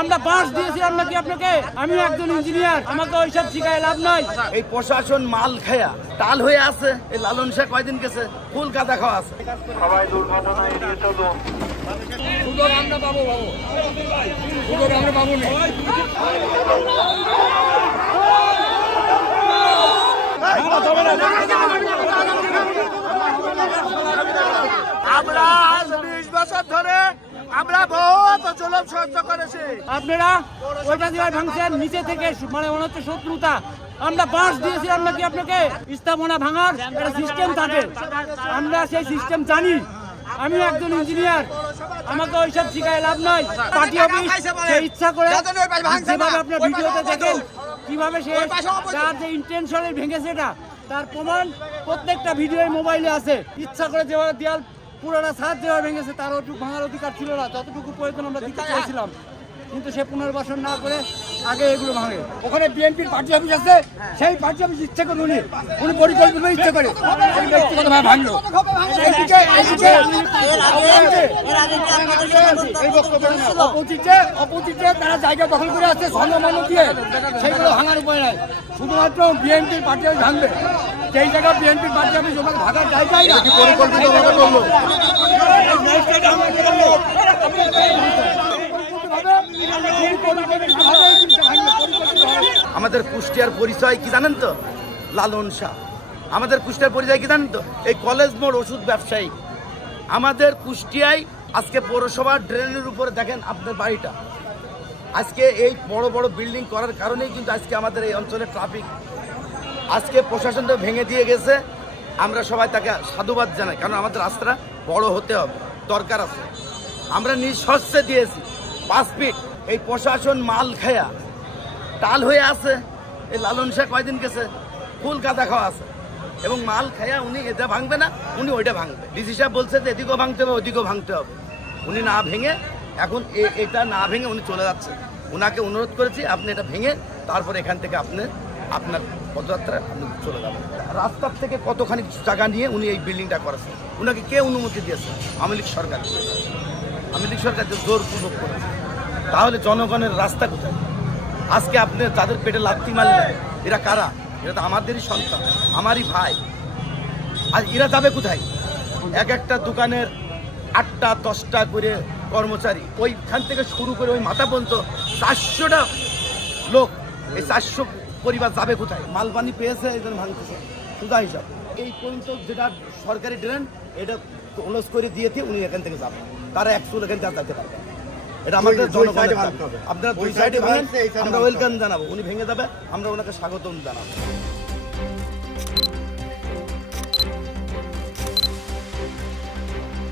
আমরা বাঁশ দিয়েছিলাম নাকি আপনাকে? আমি একজন ইঞ্জিনিয়ার, আমাকে ওইসব শিখায় লাভ নাই। এই প্রশাসন মাল খায়া টাল হয়ে আছে। এই লালন শাহ কয়দিন গেছে ফুল কাদা খাওয়া আছে। সবাই দুর্ঘটনা এড়িয়ে চলুন। আমরা পাবো আমরা পাবো না। আমরা আজ 20 বছর ধরে আমরা বহুত জুলুম সহ্য করেছি। আপনারা ওইটা দিয়ে ভাঙছেন নিচে থেকে, মানে মনে হচ্ছে শত্রুতা। আমরা বাঁশ দিয়েছিলাম নাকি আপনাকে? স্থাপনা ভাঙার একটা সিস্টেম থাকে, আমরা সেই সিস্টেম জানি। আমি একজন ইঞ্জিনিয়ার, আমাকে ওইসব শিখায় লাভ নাই। পার্টি অফিস সে ইচ্ছা করে যেভাবে আপনার ভিডিওতে দেখেন কিভাবে সে তার যে ইন্টেনশনে ভেঙেছে এটা তার প্রমাণ প্রত্যেকটা ভিডিও মোবাইলে আছে। ইচ্ছা করে যেভাবে দেয়াল পুরোটা ছাদ যেভাবে ভেঙেছে তার ওটুকু ভাঙার অধিকার ছিল না, যতটুকু প্রয়োজন আমরা দিতে চাইছিলাম, কিন্তু সে পুনর্বাসন না করে আগে এগুলো ভাঙে। ওখানে বিএনপির পার্টি অফিস আছে, সেই পার্টি অফিস ইচ্ছে করে উনি পরিকল্পনা ইচ্ছে করে ব্যক্তিগতভাবে ভাঙলো। অপোজিটে তারা জায়গা দখল করে আসছে স্বর্ণমান্য দিয়ে, সেইগুলো ভাঙার উপায় নাই। শুধুমাত্র বিএনপির পার্টি অফিস ভাঙবে, সেই জায়গায় বিএনপির পার্টি অফিস ওখানে ভাঙার জায়গায় না। আমাদের কুষ্টিয়ার পরিচয় কি জানেন তো? লালন শাহ। আমাদের কুষ্টিয়ার পরিচয় কি জানেন তো? এই কলেজ মোড় ওষুধ ব্যবসায়ী। আমাদের কুষ্টিয়ায় আজকে পৌরসভার ড্রেনের উপরে দেখেন আপনার বাড়িটা, আজকে এই বড় বড় বিল্ডিং করার কারণেই কিন্তু আজকে আমাদের এই অঞ্চলে ট্রাফিক আজকে প্রশাসনটা ভেঙে দিয়ে গেছে। আমরা সবাই তাকে সাধুবাদ জানাই, কারণ আমাদের রাস্তাটা বড় হতে হবে, দরকার আছে। আমরা নিঃশস্যে দিয়েছি 5 ফিট। এই প্রশাসন মাল খায়া টাল হয়ে আছে। এই লালন শাহ কয়দিন গেছে ফুল কাদা খাওয়া আছে, এবং মাল খায়া উনি এটা ভাঙবে না, উনি ওইটা ভাঙবে। ডিসি সাহেব বলছে যে এদিকেও ভাঙতে হবে ওদিকেও ভাঙতে হবে। উনি না ভেঙে এখন এটা না ভেঙে উনি চলে যাচ্ছে। ওনাকে অনুরোধ করেছি আপনি এটা ভেঙে তারপরে এখান থেকে আপনার পদযাত্রা আপনি চলে যাবেন। রাস্তার থেকে কতখানি জায়গা নিয়ে উনি এই বিল্ডিংটা করেছেন। ওনাকে কে অনুমতি দিয়েছে? আওয়ামী লীগ সরকার। আওয়ামী লীগ সরকার যে জোরপূর্বক করেছে। তাহলে জনগণের রাস্তা কোথায়? আজকে আপনি তাদের পেটে লাথি মারলেন, এরা কারা? এরা তো আমাদেরই সন্তান, আমারই ভাই। আর এরা যাবে কোথায়? এক একটা দোকানের 8টা 10টা করে কর্মচারী, ওইখান থেকে শুরু করে ওই মাথা পর্যন্ত 400টা লোক। এই 400 পরিবার যাবে কোথায়? মালপানি পেয়েছে এই জন্য ভাঙতেছে সুদা হিসাব। এই পর্যন্ত যেটা সরকারি ড্রেন এটা ক্লোজ করে দিয়েছে, উনি এখান থেকে যাবেন। তারা 100 এখান থেকে যেতে পারবে। এটা আমাদের জনগণের দাবি। আপনারা দুই সাইডে ভাঙেন, আমরা ওয়েলকাম জানাবো। উনি ভেঙে যাবে, আমরা ওনাকে স্বাগতম জানাবো।